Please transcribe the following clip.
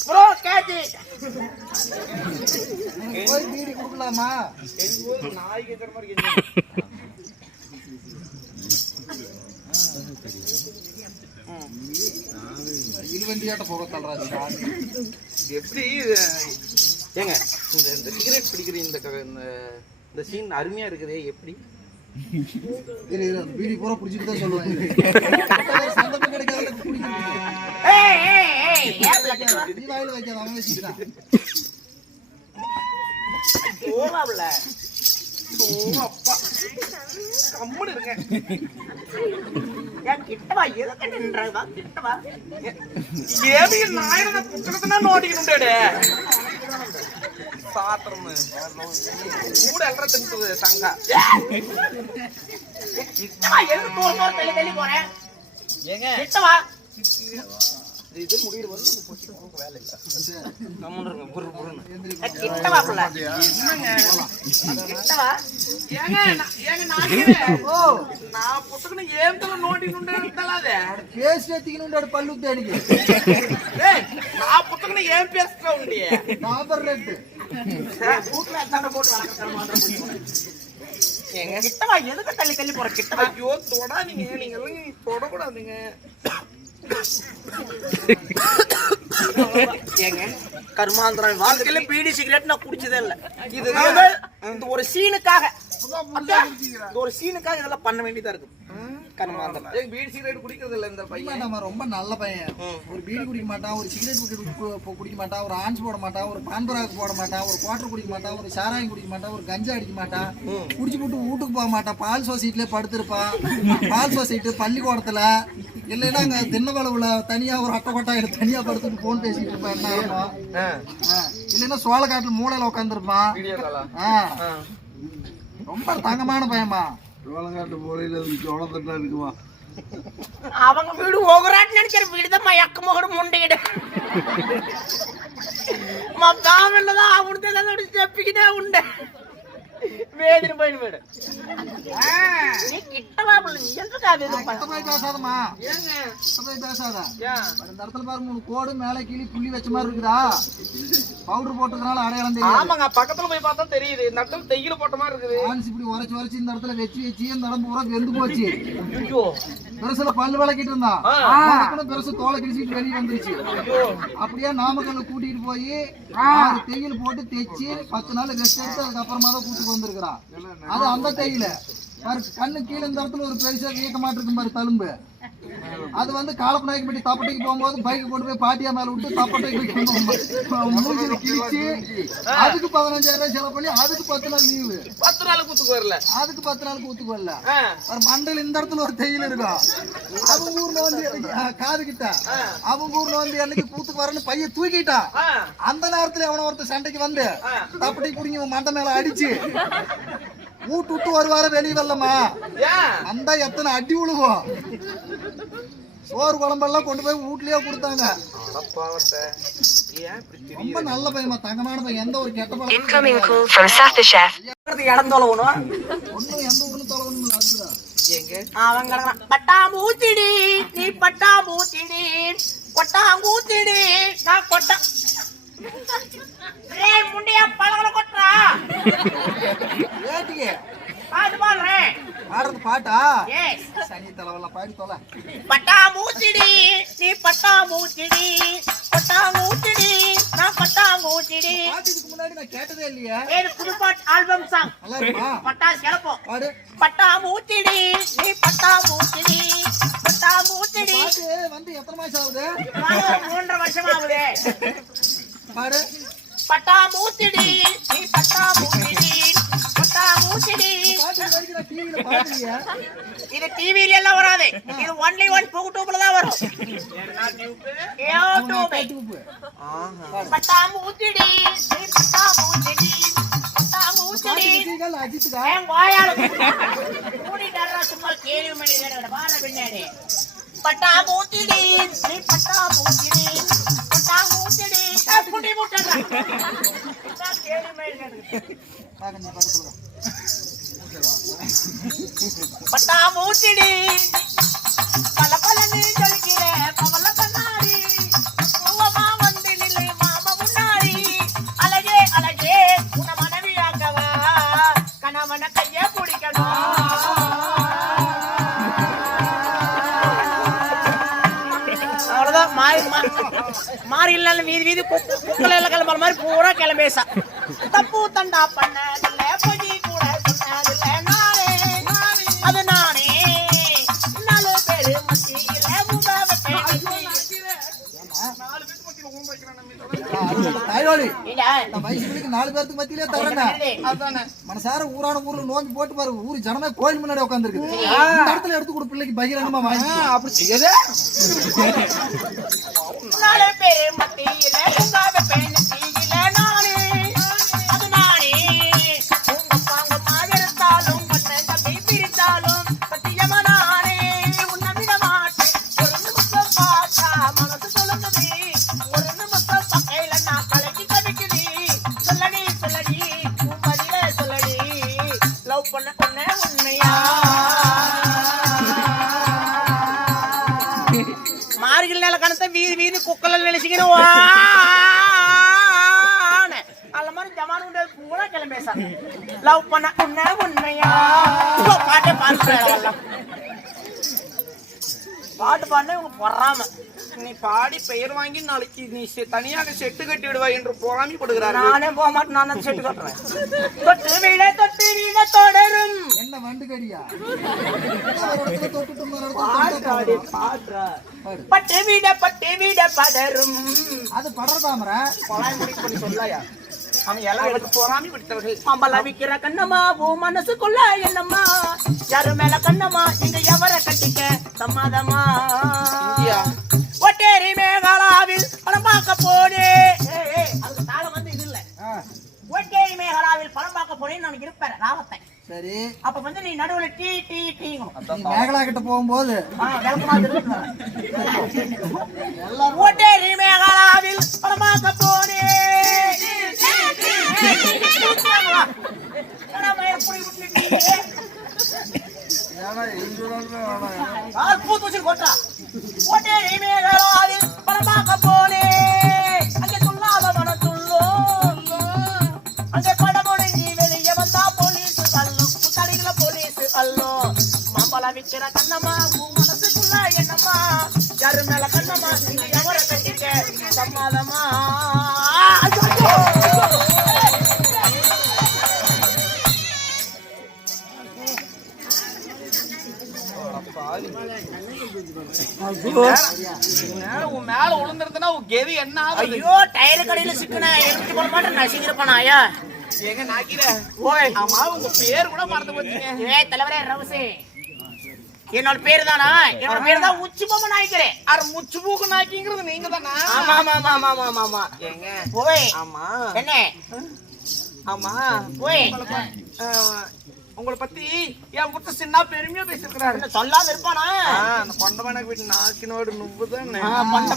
Bro கேட்டி ஒரு PT குடுக்கலாமா இருவண்டியாட்ட போக தள்ளுறாரு எப்படி ஏங்க இந்த சிகரெட் பிடிக்கிற இந்த இந்த சீன் அருமையா இருக்குதே எப்படி? இரு இரு பீடி பூரா குடிச்சிட்டு தான் சொல்லுவேன் சந்தர்ப்பம் கிடைக்காத குடிக்கிறேன் நோட்டிக்கிட்டு சாத்திரம் கூட எல்லாம் தெரிஞ்சது சங்கா எதுக்கு போறேன் ஏங்க ஓ நான் புட்டுக்கு ஏன் தல நோடி நுண்ட எடுத்தலாத பேஸ் ஏத்திக்கு நுண்ட பல்லு தேனிக்கு ஏய் நான் புட்டுக்கு ஏன் பேசுற உண்டி நம்பர் போட்டு வாங்க எங்க கிட்ட எதுக்கு தள்ளி தள்ளி போற? கிட்ட ஐயோ தொடாதீங்க. நீங்க எல்லாம் தொட ஏங்க கர்மாந்திரம் வாழ்க்கையில பீடி சிகரெட் நான் குடிச்சதே இல்ல. இது இந்த ஒரு சீனுக்காக. இந்த ஒரு சீனுக்காக இதெல்லாம் பண்ண வேண்டியதா இருக்கு. கர்மாந்திரம் பீடி சிகரெட் குடிக்கிறது இல்ல இந்த பையன். நம்ம ரொம்ப நல்ல பையன். ஒரு பீடி குடிக்க மாட்டான் ஒரு சிகரெட் குடிக்க மாட்டான் ஒரு ஆன்ஸ் போட மாட்டான் ஒரு பான்பராக் போட மாட்டான் ஒரு குவாட்டர் குடிக்க மாட்டான் ஒரு சாராயம் குடிக்க மாட்டான் ஒரு கஞ்சா அடிக்க மாட்டான் குடிச்சு போட்டு வீட்டுக்கு போக மாட்டான் பால் சொசைட்டிலே படுத்திருப்பான் பால் சொசைட்டி பள்ளிக்கூடத்துல இல்லைன்னா அங்க திண்ணவளவுல தனியா ஒரு அட்டை கொட்டா எடுத்து தனியா படுத்துட்டு போன் பேசிட்டு இருப்பான் என்ன. இல்லைன்னா சோளக்காட்டுல மூளையில உட்காந்துருப்பான் ரொம்ப தங்கமான பையன்மா. சோளங்காட்டு மூலையில் இருந்து சோளத்தட்டா இருக்குமா? அவங்க வீடு ஒகுராட்டு நினைக்கிற வீடு தான் மயக்க மகடு முண்டிக்கிடு மத்தாமில்லதான் அவனுக்கு எல்லாம் செப்பிக்கிட்டே உண்டு. இடத்துல பாரு மூணு கோடு மேலே கீழே புள்ளி வச்ச மாதிரி இருக்குதா? பவுடர் போட்டதுனால அடையாளம் தெரியாது. ஆமாங்க பக்கத்துல போய் பார்த்தா தெரியுது. இந்த இடத்துல தையில போட்ட மாதிரி இருக்குது. ஆன்ஸ் இப்படி உரைச்சு உரைச்சு இந்த இடத்துல வச்சு வச்சு இந்த இடம் பூரா வெந்து போச்சு. பெருசுல பல்லு விளக்கிட்டு இருந்தான். பெருசு தோலை கிழிச்சிட்டு வெளியே வந்துருச்சு. அப்படியே நாமக்கல்ல கூட்டிட்டு போய் ஆறு தையல் போட்டு தைச்சு பத்து நாள் ரெஸ்ட் எடுத்து அதுக்கப்புறமா தான் கூட்டிட்டு வந்திருக்கிறான் அது அந்த தையில. கண்ணு கீழே இந்த இடத்துல ஒரு பெருசா வீக்க மாட்டிருக்கும் பாரு தழும்பு. அது வந்து காலப்பநாய்க்கு பட்டி தப்பட்டைக்கு போகும்போது பைக் கொண்டு போய் பாட்டியா மேல விட்டு தப்பட்டைக்கு கிழிச்சு அதுக்கு பதினஞ்சாயிரம் ரூபாய் செலவு பண்ணி அதுக்கு பத்து நாள் லீவு பத்து நாள் குத்துக்கு வரல. அதுக்கு பத்து நாள் கூத்துக்கு வரல. ஒரு மண்டையில இந்த இடத்துல ஒரு தையல் இருக்கும். அவங்க ஊர்ல வந்து காது கிட்ட. அவங்க ஊர்ல வந்து என்னைக்கு கூத்துக்கு வரேன்னு பையன் தூக்கிட்டான். அந்த நேரத்துல எவனோ ஒருத்தர் சண்டைக்கு வந்து தப்பட்டி குடிங்க மண்டை மேல அடிச்சு. வீட்டு விட்டு ஒரு வாரம் வெளியே வரலமா ஏன் அந்த எத்தனை அடி விழுவோம் சோறு குழம்பெல்லாம் கொண்டு போய் வீட்லயே கொடுத்தாங்க? ரொம்ப நல்ல பையன்மா தங்கமான பையன். எந்த ஒரு கெட்ட பழக்கம் Incoming call from Safa Chef. இடம் தொலைவணும்? எந்த ஊர்னு தொலைவணும் அவன் கிடக்குறான். பட்டாம்பூச்சிடி நீ பட்டாம்பூச்சிடி கொட்டாங்கூத்திடி நான் கொட்டா பாட்டா? சனி தலைவலாம் பாடி தொலை. பட்டாம்பூச்சிடி நீ பட்டாம்பூச்சிடி கொட்டாங்கூத்திடி நான் கொட்டாங்கூத்திடி பாட்டு இதுக்கு முன்னாடி நான் கேட்டதே இல்லையே. ஏது புதுப்பாட்டு ஆல்பம் சாங் நல்லா இருக்குமா? பட்டாசு கிளப்போம் பாடு. பட்டாம்பூச்சிடி நீ பட்டாம்பூச்சிடி பட்டாம்பூச்சிடி பாட்டு வந்து எத்தனை மாசம் ஆகுது? மூன்றரை வருஷம் ஆகுது பாடு. பாட்டு இது இது டிவில எல்லாம் வராது. இது ஒன்லி ஒன் யூடியூப்ல தான் வரும். யூடியூப் பட்டாம்பூச்சிடி. நீ பட்டாம்பூச்சிடி. பட்டாம்பூச்சிடி. விஜய்கள் அஜித்துக்கா என் வாயால மூடிட்டாரா சும்மா கேள்வி மணி பின்னாடி. புடி முட்டடா கேள்வி மணி பாக்க நீ பக்கத்துல வா. பட்டா மூச்சிடி பல பல நீ ஜொலிக்கிற பவள கண்ணாடி பூவமா வந்து நில்லு மாமா முன்னாடி அழகே அழகே உன மனைவியாக்கவா கணவன கைய பிடிக்கணும் அவ்வளவுதான் மாறி மாறி இல்ல வீதி வீதி குக்கல எல்லாம் கிளம்புற மாதிரி பூரா கிளம்பேசா தப்பு தண்டா பண்ணதில்ல பொய் கூட சொன்னதில்ல நானே. அது நானே. நாலு பேரு மத்தியில முக நாலு பேருக்கு மத்தியிலே தரேன்டா மனசார ஊரான ஊர்ல நோக்கி போட்டு பாரு ஊர் ஜனமே கோயில் முன்னாடி உட்காந்துருக்கு இந்த இடத்துல எடுத்து கொடு பிள்ளைக்கு பகிரங்கமா வாங்கி அப்படி செய்யதே. நாலு பேரு மத்தியில ఇది కుక్కలు వెలిసిన వాళ్ళ మరి జమాన్ ఉండేది కూడా కిలమేశాను లవ్ పన్న ఉన్నా ఉన్నాయా పాటే పాడుతున్నాడు பாட்டு பாடினா இவங்க பொறாம. நீ பாடி பெயர் வாங்கி நாளைக்கு நீ தனியாக செட்டு கட்டி விடுவாய் என்று பொறாமி கொடுக்கிறாரு நானே போக மாட்டேன் நான் செட்டு கட்டுறேன். தொட்டு வீடே தொட்டு வீட தொடரும். என்ன வண்டு கடியா ஒரு இடத்துல தொட்டுட்டு இன்னொரு இடத்துல தொட்டுட்டு பாடு. பட்டு வீட பட்டு வீட பதரும் அது படர் தாமரை. பொறாமை முடிவு பண்ணி சொல்லாயா? அவன் எல்லாம் எனக்கு பொறாமை பிடித்தவர்கள் மாம்பழம் விக்கிற கண்ணம்மா பூ மனசுக்குள்ள என்னம்மா? யாரு மேல கண்ணம்மா? இங்க எவர கட்டிக்க சம்மதமா? ஒட்டேரி மேகாலாவில் படம் பார்க்க போனே. அதுக்கு தாளம் ஒட்டேரி மேகாலாவில் படம் பார்க்க போனேன்னு நான் இருப்பேன் ராவத்தை சரி. அப்ப வந்து நீ நடுவுல டீ டீ டீங்கணும் நீ மேகலா கிட்ட போகும்போது. ஒட்டேரி மேகாலாவில் படம் பார்க்க போனே என்னடா மயிரை புடி விட்டுட்டீங்க? விற்கிற கண்ணம்மா உன் மனசுக்குள்ள என்னம்மா? யாரு மேல கண்ணம்மா? நீங்க எவரை கட்டிக்க? சம்மாதமா உன் மேல விழுந்திருந்தனா உன் கெதி என்ன ஐயோ டயர் கடையில சிக்கன. எடுத்து போட மாட்டேன். நசிக்கிறப்பனா ஐயா? எங்க நாக்கிற ஓய் ஆமா உங்க பேர் கூட மறந்து போச்சுங்க. ஏ தலைவரே ரவுசே. என்னோட பேர் தானா என்னோட பேர் தான் உச்சி பொம்மை நாய்க்கிறேன் அர முச்சு பூக்கு நாக்கிங்கிறது நீங்க தானா ஆமா ஆமா ஆமா ஆமா ஆமா ஆமா ஏங்க போய் ஆமா என்ன ஆமா போய் உங்களை பத்தி என் முத்த சின்ன பெருமையா பேசிருக்கிறாரு என்ன சொல்லாம இருப்பானா அந்த கொண்டமான வீட்டு நாக்கினோடு நும்புதான் ஆ, பண்டை